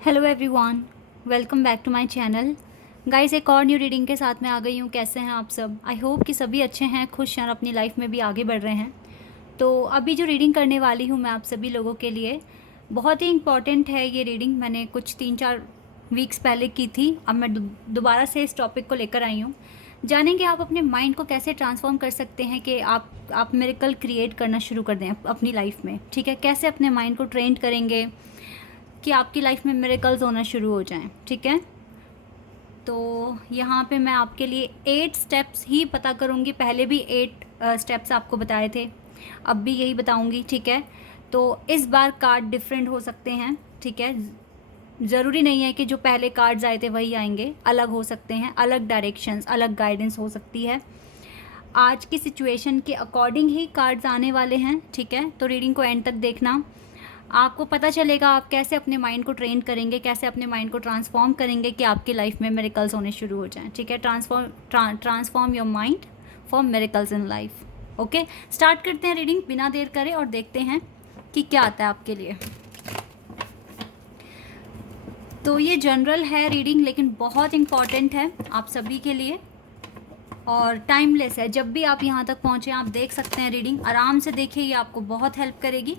Hello everyone, welcome back to my channel. Guys, एक और new reading के साथ मैं आ गई हूँ। कैसे हैं आप सब? आई होप कि सभी अच्छे हैं, खुश हैं और अपनी लाइफ में भी आगे बढ़ रहे हैं। तो अभी जो रीडिंग करने वाली हूँ मैं आप सभी लोगों के लिए, बहुत ही इम्पॉर्टेंट है ये रीडिंग। मैंने कुछ 3-4 वीक्स पहले की थी। अब मैं दोबारा से इस टॉपिक को लेकर आई हूँ। जानेंगे आप अपने माइंड को कैसे ट्रांसफॉर्म कर सकते हैं कि आप मिरेकल क्रिएट करना शुरू कर दें अपनी लाइफ में। ठीक है, कैसे अपने माइंड को ट्रेन करेंगे कि आपकी लाइफ में मिरेकल्स होना शुरू हो जाएं। ठीक है, तो यहाँ पे मैं आपके लिए 8 स्टेप्स ही पता करूँगी। पहले भी 8 स्टेप्स आपको बताए थे, अब भी यही बताऊँगी। ठीक है, तो इस बार कार्ड डिफरेंट हो सकते हैं। ठीक है, ज़रूरी नहीं है कि जो पहले कार्ड्स आए थे वही आएंगे, अलग हो सकते हैं, अलग डायरेक्शंस, अलग गाइडेंस हो सकती है। आज की सिचुएशन के अकॉर्डिंग ही कार्ड्स आने वाले हैं। ठीक है, तो रीडिंग को एंड तक देखना, आपको पता चलेगा आप कैसे अपने माइंड को ट्रेन करेंगे, कैसे अपने माइंड को ट्रांसफॉर्म करेंगे कि आपकी लाइफ में मिरेकल्स होने शुरू हो जाएं। ठीक है, transform your mind for miracles in life. Okay, start करते हैं रीडिंग बिना देर करे और देखते हैं कि क्या आता है आपके लिए। तो ये जनरल है रीडिंग, लेकिन बहुत इंपॉर्टेंट है आप सभी के लिए और टाइमलेस है। जब भी आप यहाँ तक पहुँचे आप देख सकते हैं रीडिंग, आराम से देखिए, ये आपको बहुत हेल्प करेगी।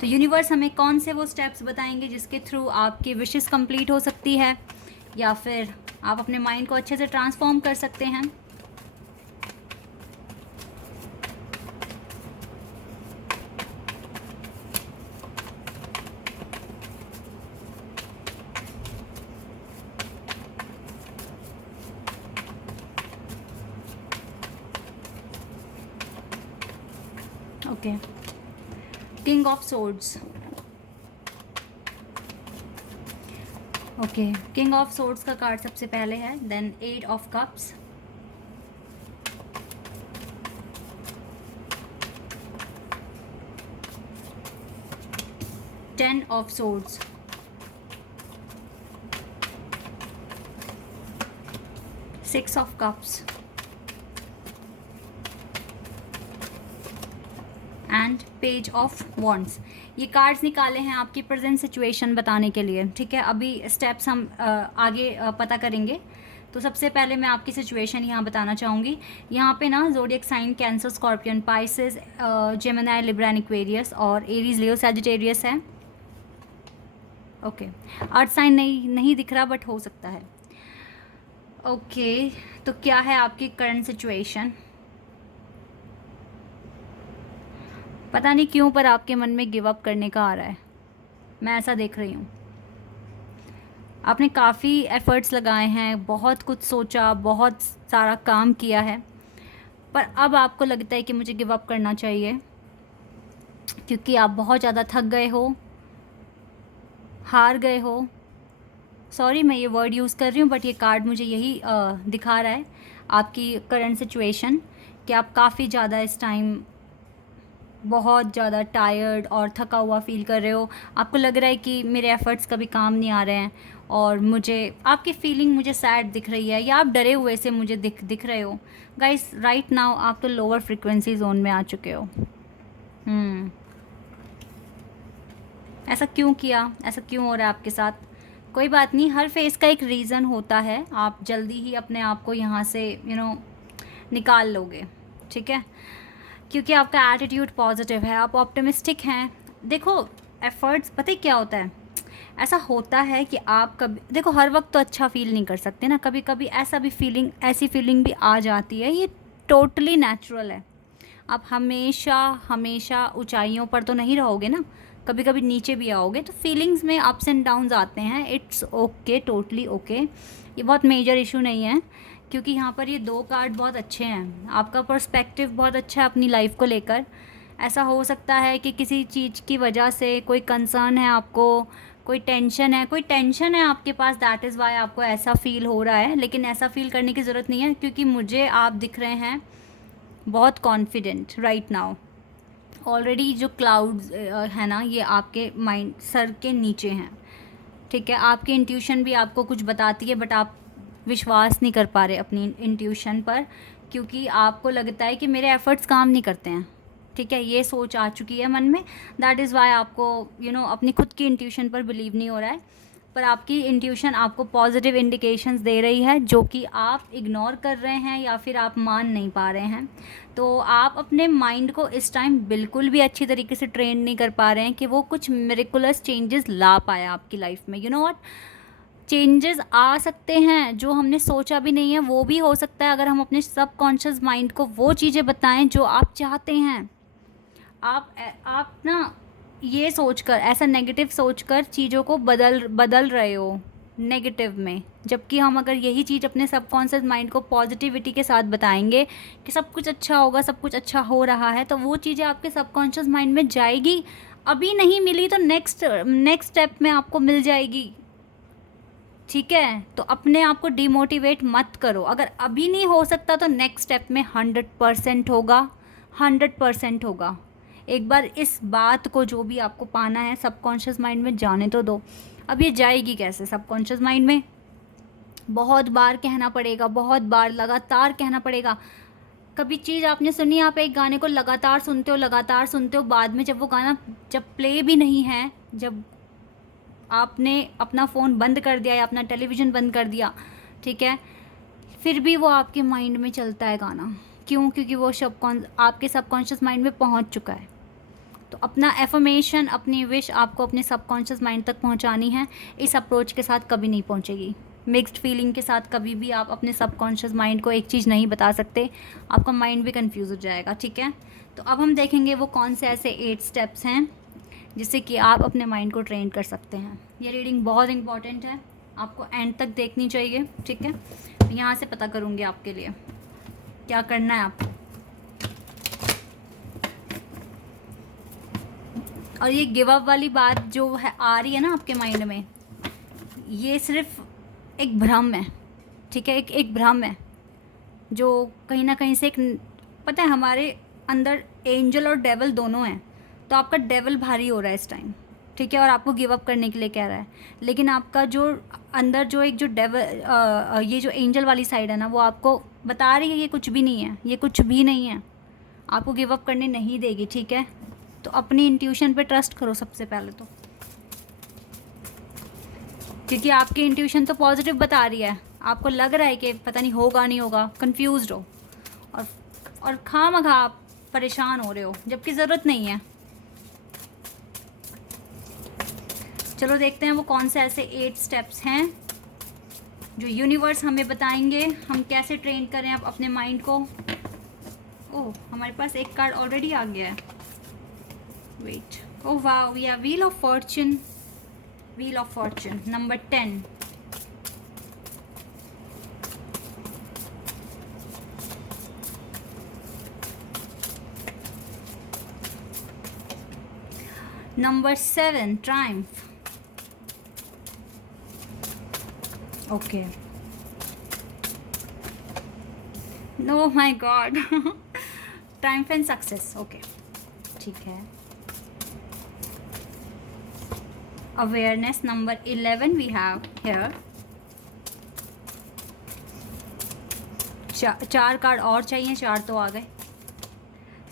तो यूनिवर्स हमें कौन से वो स्टेप्स बताएंगे जिसके थ्रू आपकी विशेस कंप्लीट हो सकती है, या फिर आप अपने माइंड को अच्छे से ट्रांसफॉर्म कर सकते हैं। Okay, king of swords. Okay, king of swords का कार्ड सबसे पहले है, then 8 of cups, ten of swords, six of cups and page of wands. ये कार्ड्स निकाले हैं आपकी प्रेजेंट सिचुएशन बताने के लिए। ठीक है, अभी स्टेप्स हम आगे पता करेंगे। तो सबसे पहले मैं आपकी सिचुएशन यहाँ बताना चाहूँगी। यहाँ पे ना zodiac sign Cancer, scorpion, Pisces, Gemini, Libra, Aquarius और एरीज, लियो, सैजिटेरियस है। ओके, अर्थ साइन नहीं दिख रहा, बट हो सकता है। ओके, तो क्या है आपकी करंट सिचुएशन? पता नहीं क्यों पर आपके मन में गिव अप करने का आ रहा है, मैं ऐसा देख रही हूँ। आपने काफ़ी एफ़र्ट्स लगाए हैं, बहुत कुछ सोचा, बहुत सारा काम किया है, पर अब आपको लगता है कि मुझे गिव अप करना चाहिए, क्योंकि आप बहुत ज़्यादा थक गए हो, हार गए हो। सॉरी मैं ये वर्ड यूज़ कर रही हूँ, बट ये कार्ड मुझे यही दिखा रहा है आपकी करंट सिचुएशन, कि आप काफ़ी ज़्यादा इस टाइम बहुत ज़्यादा टायर्ड और थका हुआ फील कर रहे हो। आपको लग रहा है कि मेरे एफ़र्ट्स कभी काम नहीं आ रहे हैं, और मुझे आपकी फीलिंग मुझे सैड दिख रही है, या आप डरे हुए से मुझे दिख रहे हो। गाइस, राइट नाउ आप तो लोअर फ्रिक्वेंसी जोन में आ चुके हो। ऐसा क्यों किया, ऐसा क्यों हो रहा है आपके साथ? कोई बात नहीं, हर फेस का एक रीज़न होता है। आप जल्दी ही अपने आप को यहाँ से निकाल लोगे। ठीक है, क्योंकि आपका एटीट्यूड पॉजिटिव है, आप ऑप्टिमिस्टिक हैं। देखो, एफ़र्ट्स पता है क्या होता है, ऐसा होता है कि आप कभी देखो, हर वक्त तो अच्छा फील नहीं कर सकते ना, कभी कभी ऐसी फीलिंग भी आ जाती है। ये टोटली नेचुरल है। आप हमेशा हमेशा ऊंचाइयों पर तो नहीं रहोगे ना, कभी कभी नीचे भी आओगे, तो फीलिंग्स में अप्स एंड डाउन्स आते हैं। इट्स ओके, टोटली ओके, ये बहुत मेजर इशू नहीं है, क्योंकि यहाँ पर ये 2 कार्ड बहुत अच्छे हैं। आपका पर्सपेक्टिव बहुत अच्छा है अपनी लाइफ को लेकर। ऐसा हो सकता है कि किसी चीज़ की वजह से कोई कंसर्न है आपको, कोई टेंशन है आपके पास, दैट इज़ वाई आपको ऐसा फील हो रहा है। लेकिन ऐसा फील करने की ज़रूरत नहीं है, क्योंकि मुझे आप दिख रहे हैं बहुत कॉन्फिडेंट राइट नाउ। ऑलरेडी जो क्लाउड्स है ना, ये आपके माइंड सर के नीचे हैं। ठीक है, आपकी इंट्यूशन भी आपको कुछ बताती है, बट आप विश्वास नहीं कर पा रहे अपनी इंट्यूशन पर, क्योंकि आपको लगता है कि मेरे एफ़र्ट्स काम नहीं करते हैं। ठीक है, ये सोच आ चुकी है मन में, दैट इज़ वाई आपको अपनी खुद की इंट्यूशन पर बिलीव नहीं हो रहा है। पर आपकी इंट्यूशन आपको पॉजिटिव इंडिकेशंस दे रही है जो कि आप इग्नोर कर रहे हैं या फिर आप मान नहीं पा रहे हैं। तो आप अपने माइंड को इस टाइम बिल्कुल भी अच्छी तरीके से ट्रेन नहीं कर पा रहे हैं कि वो कुछ मिरेकुलस चेंजेस ला पाए आपकी लाइफ में। व्हाट, चेंजेस आ सकते हैं जो हमने सोचा भी नहीं है, वो भी हो सकता है अगर हम अपने सबकॉन्शियस माइंड को वो चीज़ें बताएं जो आप चाहते हैं। आप ना ये सोचकर, ऐसा नेगेटिव सोचकर चीज़ों को बदल रहे हो नेगेटिव में, जबकि हम अगर यही चीज़ अपने सबकॉन्शियस माइंड को पॉजिटिविटी के साथ बताएंगे कि सब कुछ अच्छा होगा, सब कुछ अच्छा हो रहा है, तो वो चीज़ें आपके सबकॉन्शियस माइंड में जाएगी। अभी नहीं मिली तो नेक्स्ट स्टेप में आपको मिल जाएगी। ठीक है, तो अपने आप को डिमोटिवेट मत करो। अगर अभी नहीं हो सकता तो नेक्स्ट स्टेप में 100% होगा, 100% होगा। एक बार इस बात को, जो भी आपको पाना है, सबकॉन्शियस माइंड में जाने तो दो। अब ये जाएगी कैसे सबकॉन्शियस माइंड में? बहुत बार कहना पड़ेगा, बहुत बार लगातार कहना पड़ेगा। कभी चीज़ आपने सुनी, आप एक गाने को लगातार सुनते हो, बाद में जब वो गाना जब प्ले भी नहीं है, जब आपने अपना फ़ोन बंद कर दिया या अपना टेलीविज़न बंद कर दिया, ठीक है, फिर भी वो आपके माइंड में चलता है गाना। क्यों? क्योंकि वो आपके सबकॉन्शियस माइंड में पहुंच चुका है। तो अपना एफर्मेशन, अपनी विश आपको अपने सबकॉन्शियस माइंड तक पहुंचानी है। इस अप्रोच के साथ कभी नहीं पहुंचेगी। मिक्स्ड फीलिंग के साथ कभी भी आप अपने सबकॉन्शियस माइंड को एक चीज़ नहीं बता सकते, आपका माइंड भी कंफ्यूज हो जाएगा। ठीक है, तो अब हम देखेंगे वो कौन से ऐसे 8 स्टेप्स हैं जिससे कि आप अपने माइंड को ट्रेन कर सकते हैं। ये रीडिंग बहुत इंपॉर्टेंट है, आपको एंड तक देखनी चाहिए। ठीक है, यहाँ से पता करूँगी आपके लिए क्या करना है आपको। और ये गिव अप वाली बात जो है आ रही है ना आपके माइंड में, ये सिर्फ एक भ्रम है। ठीक है, एक भ्रम है जो कहीं ना कहीं से एक, पता है हमारे अंदर एंजल और डेविल दोनों हैं। तो आपका डेविल भारी हो रहा है इस टाइम, ठीक है, और आपको गिव अप करने के लिए कह रहा है। लेकिन आपका जो अंदर जो एक जो डेविल, ये जो एंजल वाली साइड है ना, वो आपको बता रही है ये कुछ भी नहीं है, ये कुछ भी नहीं है, आपको गिव अप करने नहीं देगी। ठीक है, तो अपनी इंट्यूशन पे ट्रस्ट करो सबसे पहले तो, क्योंकि आपकी इंट्यूशन तो पॉजिटिव बता रही है। आपको लग रहा है कि पता नहीं होगा नहीं होगा, कंफ्यूज्ड हो और खामखा आप परेशान हो रहे हो, जबकि ज़रूरत नहीं है। चलो देखते हैं वो कौन से ऐसे 8 स्टेप्स हैं जो यूनिवर्स हमें बताएंगे हम कैसे ट्रेन करें अब अपने माइंड को। ओह, हमारे पास एक कार्ड ऑलरेडी आ गया है। वेट, ओह वाह, we are wheel of fortune, wheel of fortune number 10। Number 7 triumph. Okay, no my god, triumph and success. Okay, ठीक है। Awareness number 11 we have here. चार कार्ड और चाहिए, 4 तो आ गए।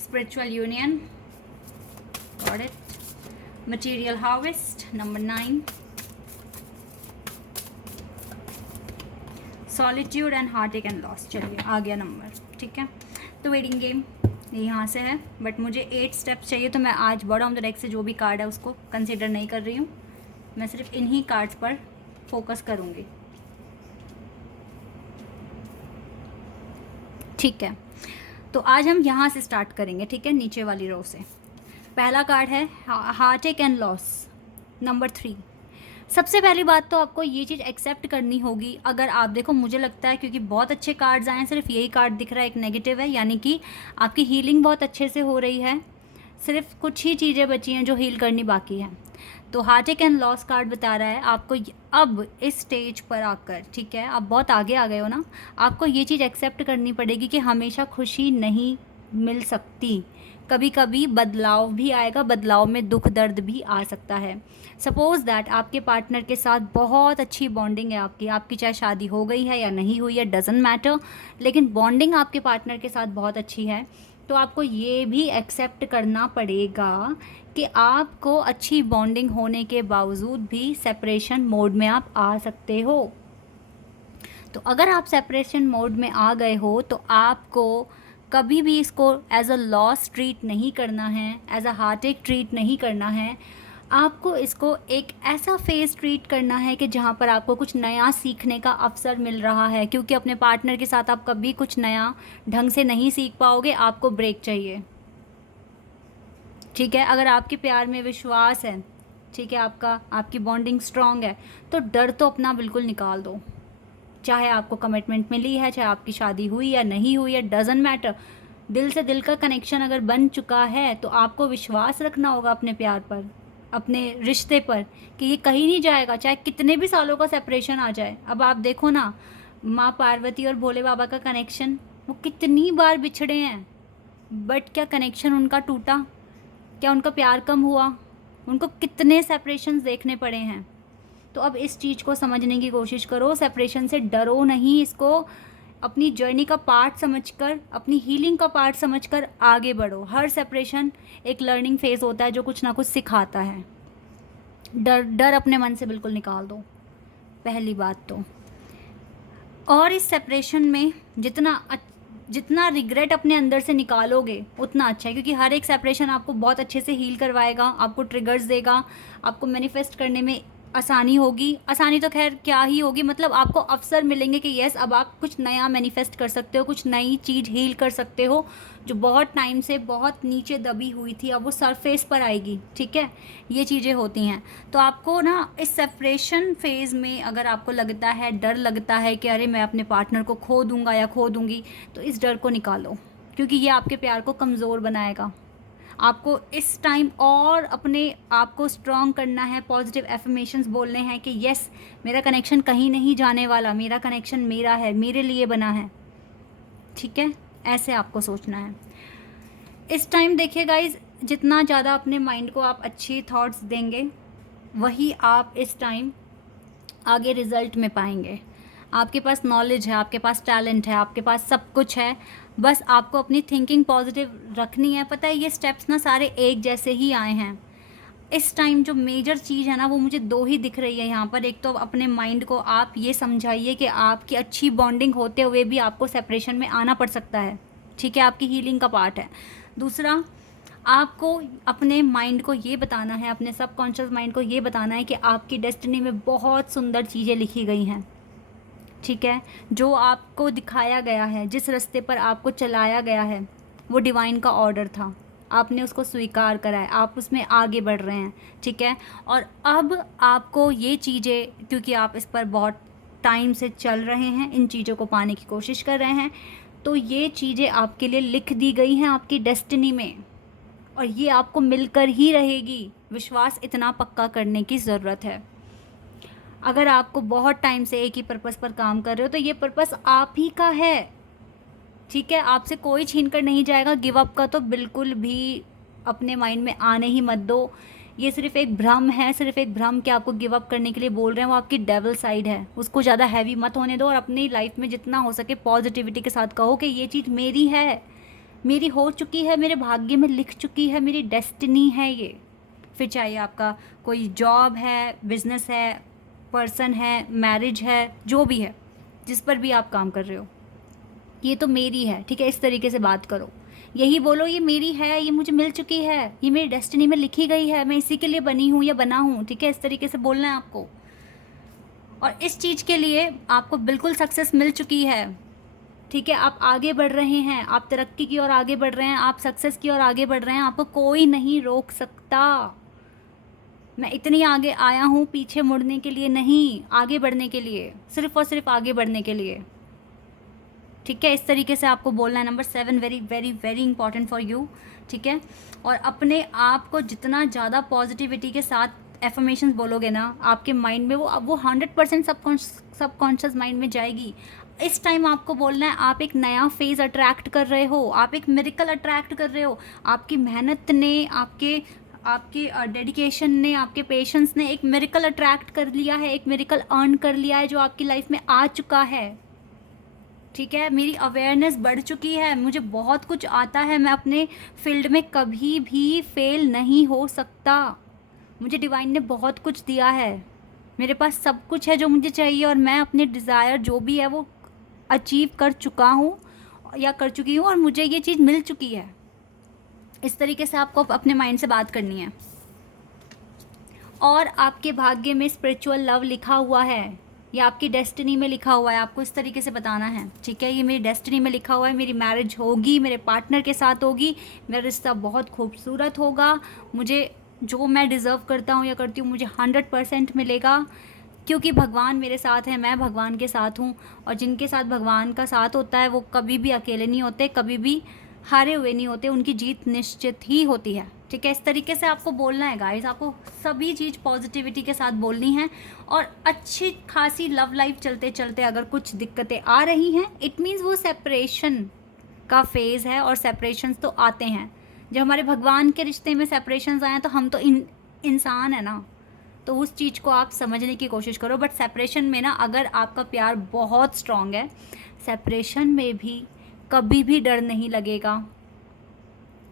Spiritual union, got it. Material harvest number 9। Solitude and heart and loss, चलिए आ गया नंबर। ठीक है, तो वेटिंग गेम यहाँ से है, बट मुझे 8 स्टेप्स चाहिए, तो मैं आज बॉटम ऑफ द डेक से जो भी कार्ड है उसको कंसिडर नहीं कर रही हूँ। मैं सिर्फ इन्हीं कार्ड्स पर फोकस करूँगी। ठीक है, तो आज हम यहाँ से स्टार्ट करेंगे। ठीक है, नीचे वाली रो से पहला कार्ड है हार्ट एंड लॉस नंबर 3। सबसे पहली बात तो आपको ये चीज़ एक्सेप्ट करनी होगी। अगर आप देखो, मुझे लगता है क्योंकि बहुत अच्छे कार्ड्स आए हैं, सिर्फ यही कार्ड दिख रहा है एक नेगेटिव है, यानी कि आपकी हीलिंग बहुत अच्छे से हो रही है, सिर्फ कुछ ही चीज़ें बची हैं जो हील करनी बाकी है। तो हार्ट एंड लॉस कार्ड बता रहा है आपको अब इस स्टेज पर आकर, ठीक है, आप बहुत आगे आ गए हो ना, आपको ये चीज़ एक्सेप्ट करनी पड़ेगी कि हमेशा खुशी नहीं मिल सकती। कभी कभी बदलाव भी आएगा, बदलाव में दुख दर्द भी आ सकता है। सपोज़ दैट आपके पार्टनर के साथ बहुत अच्छी बॉन्डिंग है आपकी चाहे शादी हो गई है या नहीं हुई है, डजेंट मैटर, लेकिन बॉन्डिंग आपके पार्टनर के साथ बहुत अच्छी है। तो आपको ये भी एक्सेप्ट करना पड़ेगा कि आपको अच्छी बॉन्डिंग होने के बावजूद भी सेपरेशन मोड में आप आ सकते हो। तो अगर आप सेपरेशन मोड में आ गए हो तो आपको कभी भी इसको एज अ लॉस ट्रीट नहीं करना है, एज अ हार्ट एक ट्रीट नहीं करना है। आपको इसको एक ऐसा फेज़ ट्रीट करना है कि जहाँ पर आपको कुछ नया सीखने का अवसर मिल रहा है, क्योंकि अपने पार्टनर के साथ आप कभी कुछ नया ढंग से नहीं सीख पाओगे, आपको ब्रेक चाहिए। ठीक है, अगर आपके प्यार में विश्वास है, ठीक है, आपकी बॉन्डिंग स्ट्रांग है, तो डर तो अपना बिल्कुल निकाल दो। चाहे आपको कमिटमेंट मिली है, चाहे आपकी शादी हुई या नहीं हुई है, डजेंट मैटर। दिल से दिल का कनेक्शन अगर बन चुका है तो आपको विश्वास रखना होगा अपने प्यार पर, अपने रिश्ते पर, कि ये कहीं नहीं जाएगा, चाहे कितने भी सालों का सेपरेशन आ जाए। अब आप देखो ना, माँ पार्वती और भोले बाबा का कनेक्शन, वो कितनी बार बिछड़े हैं, बट क्या कनेक्शन उनका टूटा? क्या उनका प्यार कम हुआ? उनको कितने सेपरेशंस देखने पड़े हैं। तो अब इस चीज़ को समझने की कोशिश करो, सेपरेशन से डरो नहीं, इसको अपनी जर्नी का पार्ट समझकर, अपनी हीलिंग का पार्ट समझकर आगे बढ़ो। हर सेपरेशन एक लर्निंग फेज़ होता है जो कुछ ना कुछ सिखाता है। डर अपने मन से बिल्कुल निकाल दो, पहली बात तो। और इस सेपरेशन में जितना रिग्रेट अपने अंदर से निकालोगे उतना अच्छा है, क्योंकि हर एक सेपरेशन आपको बहुत अच्छे से हील करवाएगा, आपको ट्रिगर्स देगा, आपको मैनिफेस्ट करने में आसानी होगी। आसानी तो खैर क्या ही होगी, मतलब आपको अवसर मिलेंगे कि यस, अब आप कुछ नया मैनिफेस्ट कर सकते हो, कुछ नई चीज़ हील कर सकते हो जो बहुत टाइम से बहुत नीचे दबी हुई थी, अब वो सरफेस पर आएगी। ठीक है, ये चीज़ें होती हैं। तो आपको ना इस सेपरेशन फेज़ में अगर आपको लगता है, डर लगता है कि अरे मैं अपने पार्टनर को खो दूंगा या खो दूंगी, तो इस डर को निकालो, क्योंकि ये आपके प्यार को कमज़ोर बनाएगा। आपको इस टाइम और अपने आप को स्ट्रॉन्ग करना है, पॉजिटिव एफर्मेशंस बोलने हैं कि यस, मेरा कनेक्शन कहीं नहीं जाने वाला, मेरा कनेक्शन मेरा है, मेरे लिए बना है। ठीक है, ऐसे आपको सोचना है इस टाइम। देखिए गाइज, जितना ज़्यादा अपने माइंड को आप अच्छे थॉट्स देंगे, वही आप इस टाइम आगे रिज़ल्ट में पाएंगे। आपके पास नॉलेज है, आपके पास टैलेंट है, आपके पास सब कुछ है, बस आपको अपनी थिंकिंग पॉजिटिव रखनी है। पता है, ये स्टेप्स ना सारे एक जैसे ही आए हैं। इस टाइम जो मेजर चीज़ है ना, वो मुझे दो ही दिख रही है यहाँ पर। एक तो अपने माइंड को आप ये समझाइए कि आपकी अच्छी बॉन्डिंग होते हुए भी आपको सेपरेशन में आना पड़ सकता है। ठीक है, आपकी हीलिंग का पार्ट है। दूसरा, आपको अपने माइंड को ये बताना है, अपने सबकॉन्शियस माइंड को ये बताना है कि आपकी डेस्टिनी में बहुत सुंदर चीज़ें लिखी गई हैं। ठीक है, जो आपको दिखाया गया है, जिस रास्ते पर आपको चलाया गया है, वो डिवाइन का ऑर्डर था, आपने उसको स्वीकार करा है, आप उसमें आगे बढ़ रहे हैं। ठीक है, और अब आपको ये चीज़ें, क्योंकि आप इस पर बहुत टाइम से चल रहे हैं, इन चीज़ों को पाने की कोशिश कर रहे हैं, तो ये चीज़ें आपके लिए लिख दी गई हैं आपकी डेस्टिनी में, और ये आपको मिलकर ही रहेगी। विश्वास इतना पक्का करने की ज़रूरत है। अगर आपको बहुत टाइम से एक ही पर्पस पर काम कर रहे हो, तो ये पर्पस आप ही का है। ठीक है, आपसे कोई छीन कर नहीं जाएगा। गिव अप का तो बिल्कुल भी अपने माइंड में आने ही मत दो। ये सिर्फ एक भ्रम है, सिर्फ एक भ्रम कि आपको गिव अप करने के लिए बोल रहे हैं, वो आपकी डेविल साइड है। उसको ज़्यादा हैवी मत होने दो, और अपनी लाइफ में जितना हो सके पॉजिटिविटी के साथ कहो कि ये चीज़ मेरी है, मेरी हो चुकी है, मेरे भाग्य में लिख चुकी है, मेरी डेस्टिनी है ये। फिर चाहे आपका कोई जॉब है, बिजनेस है, पर्सन है, मैरिज है, जो भी है, जिस पर भी आप काम कर रहे हो, ये तो मेरी है। ठीक है, इस तरीके से बात करो, यही बोलो, ये मेरी है, ये मुझे मिल चुकी है, ये मेरी डेस्टिनी में लिखी गई है, मैं इसी के लिए बनी हूँ या बना हूँ। ठीक है, इस तरीके से बोलना है आपको, और इस चीज़ के लिए आपको बिल्कुल सक्सेस मिल चुकी है। ठीक है, आप आगे बढ़ रहे हैं, आप तरक्की की ओर आगे बढ़ रहे हैं, आप सक्सेस की ओर आगे बढ़ रहे हैं, आपको कोई नहीं रोक सकता। मैं इतनी आगे आया हूँ पीछे मुड़ने के लिए नहीं, आगे बढ़ने के लिए, सिर्फ और सिर्फ आगे बढ़ने के लिए। ठीक है, इस तरीके से आपको बोलना है। Number 7, very very very important for you. ठीक है, और अपने आप को जितना ज़्यादा पॉजिटिविटी के साथ एफर्मेशंस बोलोगे ना, आपके माइंड में वो 100% सबकॉन्शियस माइंड में जाएगी। इस टाइम आपको बोलना है, आप एक नया फेज़ अट्रैक्ट कर रहे हो, आप एक मिरेकल अट्रैक्ट कर रहे हो। आपकी मेहनत ने, आपके डेडिकेशन ने, आपके पेशेंस ने एक मिरेकल अट्रैक्ट कर लिया है, एक मिरेकल अर्न कर लिया है, जो आपकी लाइफ में आ चुका है। ठीक है, मेरी अवेयरनेस बढ़ चुकी है, मुझे बहुत कुछ आता है, मैं अपने फील्ड में कभी भी फेल नहीं हो सकता। मुझे डिवाइन ने बहुत कुछ दिया है, मेरे पास सब कुछ है जो मुझे चाहिए, और मैं अपने डिज़ायर जो भी है वो अचीव कर चुका हूँ या कर चुकी हूँ, और मुझे ये चीज़ मिल चुकी है। इस तरीके से आपको अपने माइंड से बात करनी है। और आपके भाग्य में स्पिरिचुअल लव लिखा हुआ है, ये आपकी डेस्टिनी में लिखा हुआ है, आपको इस तरीके से बताना है। ठीक है, ये मेरी डेस्टिनी में लिखा हुआ है, मेरी मैरिज होगी, मेरे पार्टनर के साथ होगी, मेरा रिश्ता बहुत खूबसूरत होगा, मुझे जो मैं डिज़र्व करता हूँ या करती हूँ मुझे 100% मिलेगा, क्योंकि भगवान मेरे साथ है, मैं भगवान के साथ हूँ। और जिनके साथ भगवान का साथ होता है वो कभी भी अकेले नहीं होते, कभी भी हारे हुए नहीं होते, उनकी जीत निश्चित ही होती है। ठीक है, इस तरीके से आपको बोलना है गाइस, आपको सभी चीज़ पॉजिटिविटी के साथ बोलनी है। और अच्छी खासी लव लाइफ चलते चलते अगर कुछ दिक्कतें आ रही हैं, इट मीन्स वो सेपरेशन का फेज़ है, और सेपरेशंस तो आते हैं। जब हमारे भगवान के रिश्ते में सेपरेशंस आए तो हम तो इंसान है ना, तो उस चीज़ को आप समझने की कोशिश करो। बट सेपरेशन में ना, अगर आपका प्यार बहुत स्ट्रॉन्ग है, सेपरेशन में भी कभी भी डर नहीं लगेगा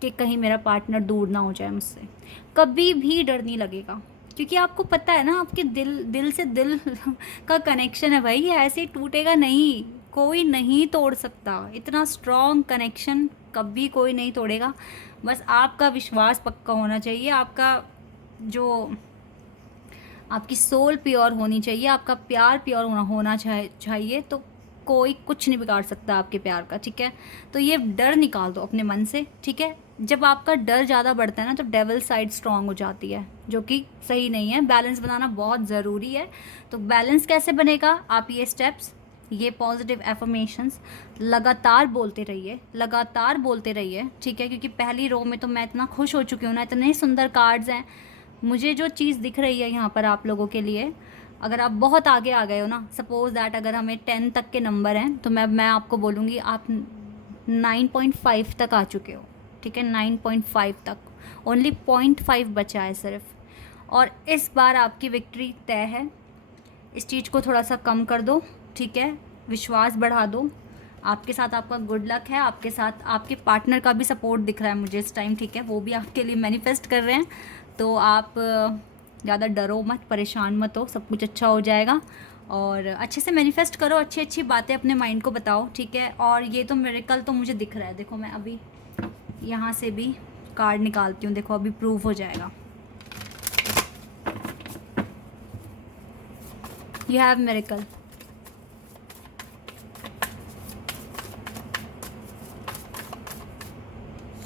कि कहीं मेरा पार्टनर दूर ना हो जाए मुझसे, कभी भी डर नहीं लगेगा, क्योंकि आपको पता है ना, आपके दिल से दिल का कनेक्शन है भाई, ऐसे ही टूटेगा नहीं, कोई नहीं तोड़ सकता। इतना स्ट्रॉन्ग कनेक्शन कभी कोई नहीं तोड़ेगा। बस आपका विश्वास पक्का होना चाहिए, आपका जो आपकी सोल प्योर होनी चाहिए, आपका प्यार प्योर होना चाहिए, तो कोई कुछ नहीं बिगाड़ सकता आपके प्यार का। ठीक है, तो ये डर निकाल दो अपने मन से। ठीक है, जब आपका डर ज़्यादा बढ़ता है ना, तो डेविल साइड स्ट्रांग हो जाती है, जो कि सही नहीं है। बैलेंस बनाना बहुत ज़रूरी है। तो बैलेंस कैसे बनेगा, आप ये स्टेप्स, ये पॉजिटिव एफर्मेशंस लगातार बोलते रहिए, लगातार बोलते रहिए। ठीक है, क्योंकि पहली रो में तो मैं इतना खुश हो चुकी हूँ ना, इतने सुंदर कार्ड्स हैं। मुझे जो चीज़ दिख रही है यहाँ पर आप लोगों के लिए, अगर आप बहुत आगे आ गए हो ना, सपोज़ दैट अगर हमें 10 तक के नंबर हैं, तो मैं आपको बोलूँगी आप 9.5 तक आ चुके हो। ठीक है, 9.5 तक, ओनली 0.5 बचा है सिर्फ, और इस बार आपकी विक्ट्री तय है। इस चीज़ को थोड़ा सा कम कर दो। ठीक है, विश्वास बढ़ा दो। आपके साथ आपका गुड लक है, आपके साथ आपके पार्टनर का भी सपोर्ट दिख रहा है मुझे इस टाइम। ठीक है, वो भी आपके लिए मैनिफेस्ट कर रहे हैं, तो आप ज़्यादा डरो मत, परेशान मत हो, सब कुछ अच्छा हो जाएगा। और अच्छे से मैनिफेस्ट करो, अच्छी अच्छी बातें अपने माइंड को बताओ। ठीक है, और ये तो मिरेकल तो मुझे दिख रहा है। देखो, मैं अभी यहाँ से भी कार्ड निकालती हूँ, देखो अभी प्रूव हो जाएगा। You have miracle.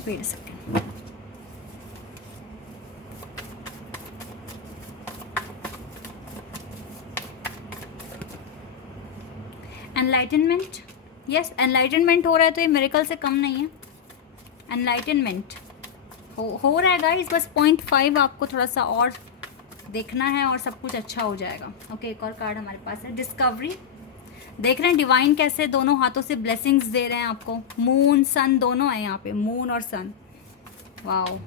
Wait a second. Enlightenment, yes, enlightenment हो रहा है, तो ये मिरेकल से कम नहीं है। एनलाइटनमेंट हो रहा है गाइस, बस 0.5 आपको थोड़ा सा और देखना है और सब कुछ अच्छा हो जाएगा। ओके, एक और कार्ड हमारे पास है, डिस्कवरी। देख रहे हैं डिवाइन कैसे दोनों हाथों से ब्लेसिंग्स दे रहे हैं आपको। मून सन दोनों है यहाँ पे, मून और सन। वाओ,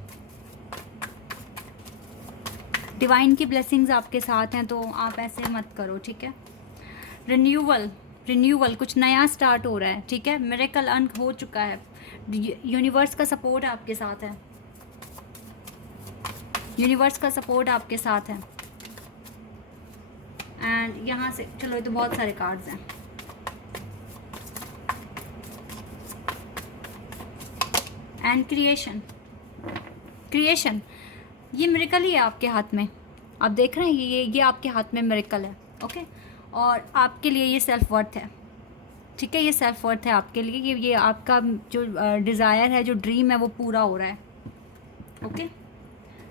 डिवाइन की ब्लेसिंग्स आपके साथ हैं, तो आप ऐसे मत करो। ठीक है, रिन्यूअल, कुछ नया स्टार्ट हो रहा है। ठीक है, मिरेकल अंक हो चुका है, यूनिवर्स का सपोर्ट आपके साथ है, यूनिवर्स का सपोर्ट आपके साथ है। एंड यहाँ से चलो, ये तो बहुत सारे कार्ड्स हैं। एंड क्रिएशन, ये मिरेकल ही है आपके हाथ में। आप देख रहे हैं, ये आपके हाथ में मिरेकल है। ओके, और आपके लिए ये सेल्फ वर्थ है। ठीक है, ये सेल्फ वर्थ है आपके लिए, ये आपका जो डिज़ायर है, जो ड्रीम है, वो पूरा हो रहा है। ओके,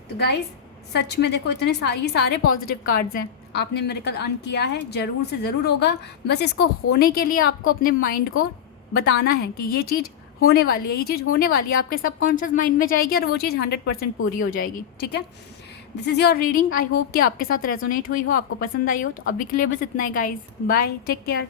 तो गाइस सच में देखो, इतने सारे पॉजिटिव कार्ड्स हैं। आपने मिरेकल अर्न किया है, ज़रूर से ज़रूर होगा। बस इसको होने के लिए आपको अपने माइंड को बताना है कि ये चीज़ होने वाली है, ये चीज़ होने वाली है, आपके सबकॉन्शियस माइंड में जाएगी और वो चीज़ 100% पूरी हो जाएगी। ठीक है, this is your reading. I hope कि आपके साथ रेजोनेट हुई हो, आपको पसंद आई हो। तो अभी के लिए बस इतना ही गाइज, बाय, टेक केयर।